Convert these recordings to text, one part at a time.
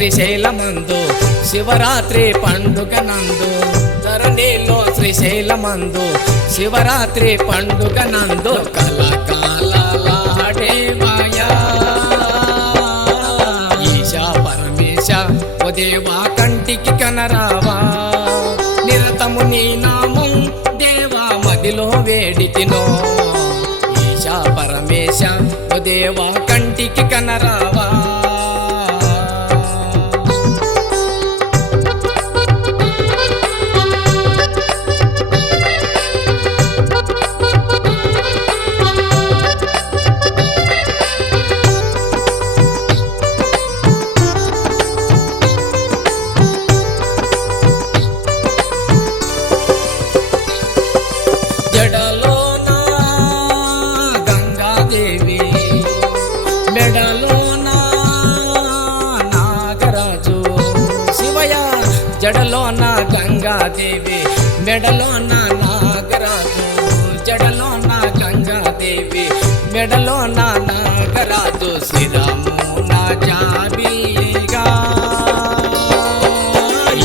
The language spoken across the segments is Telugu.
శ్రీశైలమందు శివరాత్రి పండుగ నందు ధరణిలో శ్రీశైలమందు శివరాత్రి పండుగ నందు కలకాలాడే మాయా ఈశా పరమేశ ఓ దేవా కంటికి కనరావా నిరతము నీ నామం దేవా మదిలో వేడితినో ఈశా పరమేశ ఓ దేవా కంటికి కనరావా జడలోన గంగాదేవి మెడలోన నాగరాజు జడలోన గంగాదేవి మెడలోన నాగరాజు శ్రీరాము నా జాబిలిగా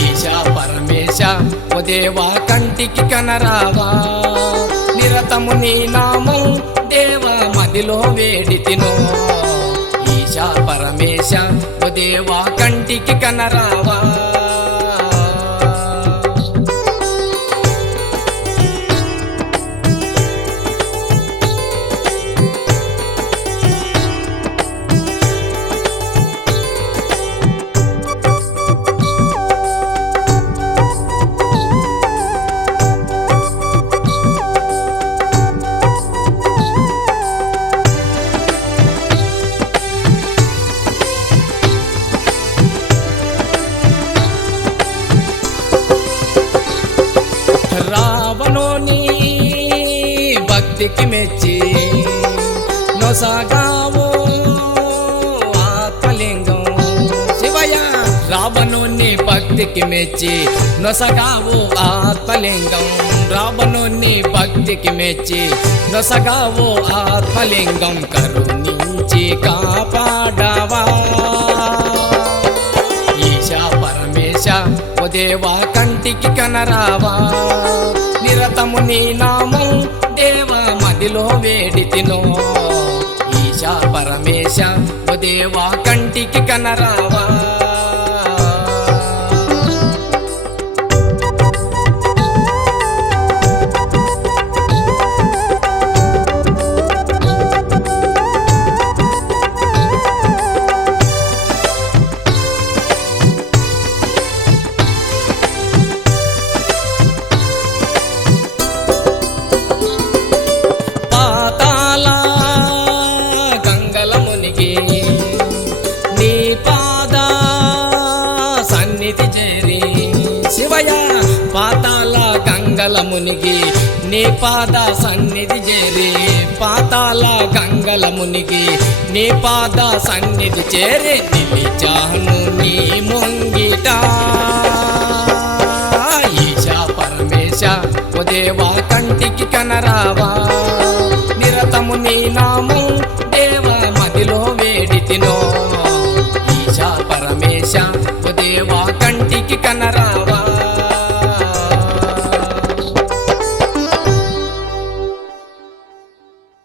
ఈశా పరమేశ ఓ దేవా కంటికి కనరావా నిరతము నీ నామం దేవా మదిలో వేడితినో ఈశా పరమేశ ఓ దేవా కంటికి కనరావా రావణుని భక్తికి మెచ్చి నొసగావు ఆత్మలింగం శివయ్య రావణుని భక్తికి మెచ్చి నొసగావు ఆత్మలింగం రావణుని భక్తికి మెచ్చి నొసగావు ఆత్మలింగం కరుణించి కాపాడవా ఈశా పరమేశ ఓ దేవా కంటికి కనరావా నిరతము నీ నామం దేవా మదిలో వేడితినో ఈశా పరమేశ ఓ దేవా కంటికి కనరావా శివయ్య పాతాళ గంగల మునిగి నీ పాద సన్నిధి చేరి పాతాళ గంగల మునిగి నీ పాద సన్నిధి చేరి నిలిచాను నీ ముంగిట ఈశా పరమేశ ఓ దేవా కంటికి కనరావా నిరతము నీ నామం దేవా మదిలో వేడితినో ఈశా పరమేశ